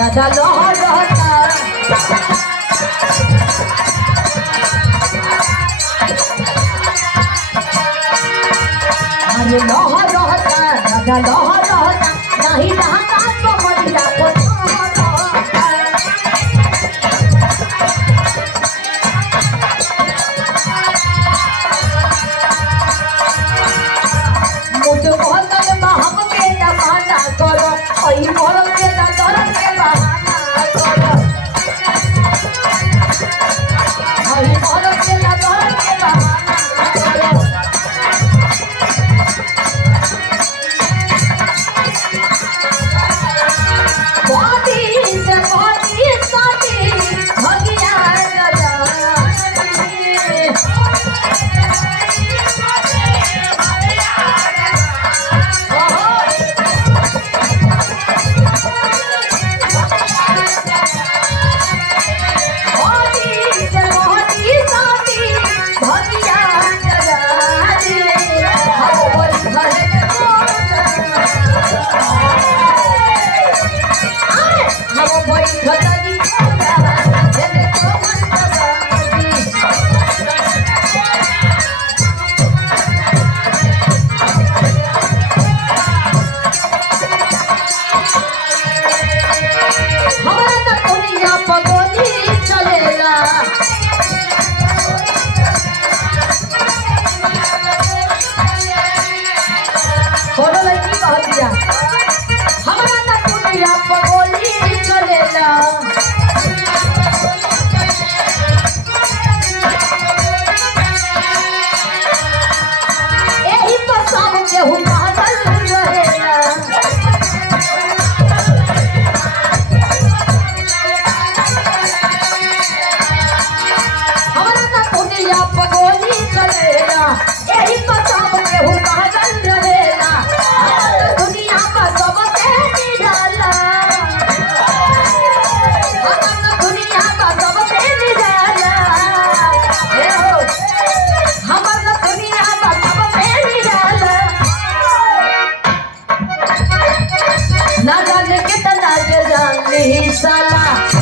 राजा लोहा रहता अरे लोहा रहता राजा लोहा रहता नहीं रहता तो मरिया को मुझे बहुत हम के जमाना करो ओई बोल के दर के बहाना करो ओई बोल के दर के बहाना करो बॉडी से बॉडी साथी भगिया राजा ना जाने कितना के जाने साला